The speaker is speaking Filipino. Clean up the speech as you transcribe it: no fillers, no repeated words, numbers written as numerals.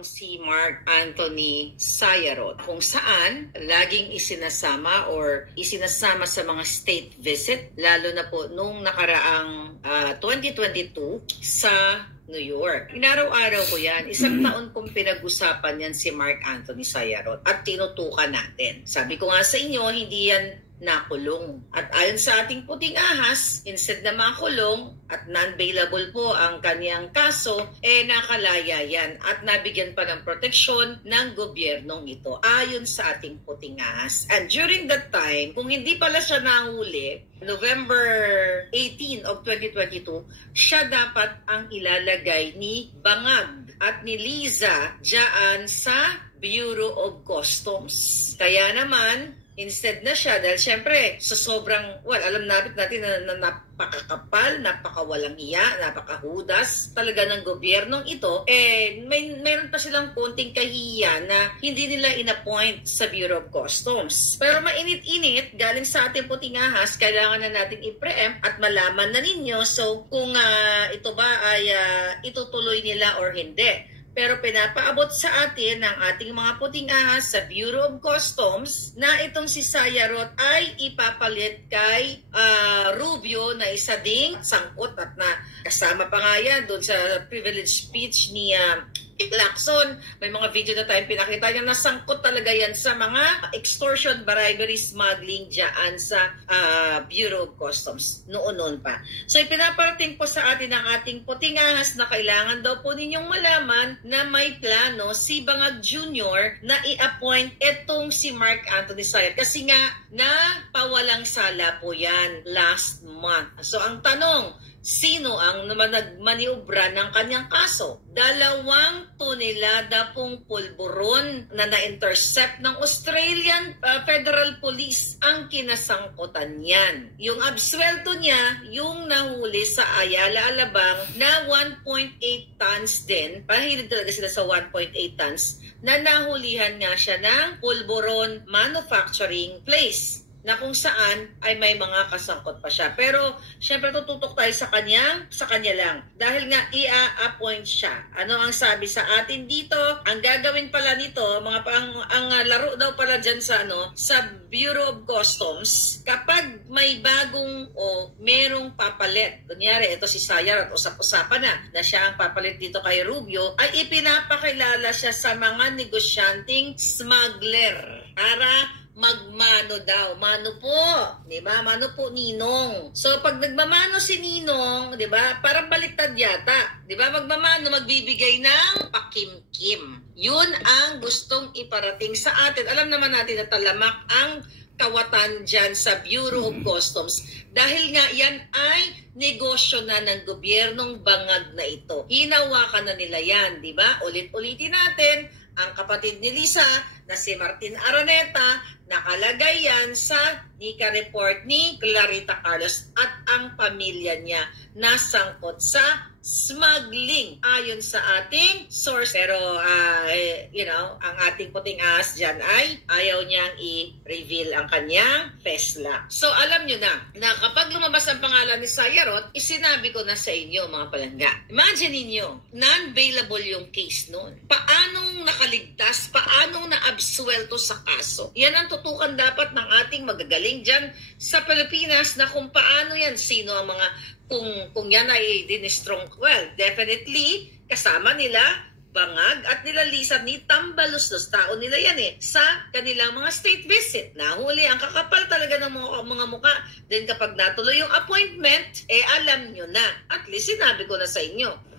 itong si Mark Anthony Sayarot, kung saan laging isinasama sa mga state visit, lalo na po nung nakaraang 2022 sa New York. Inaraw-araw ko yan. Isang taon kong pinag-usapan yan si Mark Anthony Sayarot at tinutukan natin. Sabi ko nga sa inyo, hindi yan nakulong. At ayon sa ating puting ahas, instead na makulong at non-bailable po ang kanyang kaso, nakalaya yan at nabigyan pa ng proteksyon ng gobyernong ito ayon sa ating puting ahas. And during that time, kung hindi pala siya nahuli, November 18 of 2022, siya dapat ang ilalagay ni Bangag at ni Liza dyan sa Bureau of Customs. Kaya naman, instead na siya, dahil syempre, sa sobrang, alam natin na napakakapal, napakawalang iya, napakahudas talaga ng gobyernong ito, mayroon pa silang konting kahihiyan na hindi nila in-appoint sa Bureau of Customs. Pero mainit-init, galing sa ating puting ahas, kailangan na nating i-preempt at malaman na ninyo, so kung ito ba ay itutuloy nila or hindi. Pero pinapaabot sa atin ng ating mga puting ahas sa Bureau of Customs na itong si Sayarot ay ipapalit kay Rubio na isa ding sangkot at na kasama pa nga yan doon sa privilege speech ni Lacson. May mga video na tayong pinakita niya na sangkot talaga yan sa mga extortion, bribery, smuggling dyan sa Bureau of Customs noon pa. So ipinaparating po sa atin ang ating puting ahas na kailangan daw po ninyong malaman na may plano si Bangag Jr. na i-appoint etong si Mark Anthony Sayarot. Kasi nga, napawalang sala po yan last month. So ang tanong, sino ang nagmaniobra ng kanyang kaso? 2 tonelada pong pulburon na na-intercept ng Australian Federal Police ang kinasangkutan niyan. Yung absuelto niya, yung nahuli sa Ayala, Alabang na 1.8 tons din, pahilig talaga sila sa 1.8 tons, na nahulihan nga siya ng pulburon manufacturing place na kung saan ay may mga kasangkot pa siya. Pero syempre tututok tayo sa kanya lang. Dahil nga i-appoint siya. Ano ang sabi sa atin dito? Ang gagawin pala nito, ang laro daw pala dyan sa sa Bureau of Customs, kapag may bagong merong papalit, kunyari ito si Sayarot, usap-usapan na siya ang papalit dito kay Rubio, ay ipinapakilala siya sa mga negosyanteng smuggler para magmano daw. Mano po. Diba? Mano po, Ninong. So, pag nagmamano si Ninong, diba? Parang baliktad yata. Diba? Magmamano, magbibigay ng pakimkim. Yun ang gustong iparating sa atin. Alam naman natin na talamak ang kawatan dyan sa Bureau of Customs. Dahil nga yan ay negosyo na ng gobyernong Bangag na ito. Hinawakan na nila yan. Diba? Ulit-ulitin natin, ang kapatid ni Liza na si Martin Araneta, nakalagay yan sa Nika report ni Clarita Carlos at ang pamilya niya nasangkot sa smuggling ayon sa ating source. Pero ang ating puting ahas dyan ay ayaw niyang i-reveal ang kanyang pesla. So alam nyo na kapag lumabas ang pangalan ni Sayarot, isinabi ko na sa inyo mga palangga. Imagine ninyo, non-bailable yung case noon. Paanong nakaligtas? Paanong na-absuelto sa kaso? Yan ang tutukan dapat ng ating magagaling dyan sa Pilipinas na kung paano yan, sino ang mga kung yan ay dinistrong, definitely kasama nila Bangag at nila Liza ni Tambaluslos. Tao nila yan sa kanilang mga state visit. Nahuli ang kakapal talaga ng mga muka. Then kapag natuloy yung appointment, alam nyo na. At least sinabi ko na sa inyo.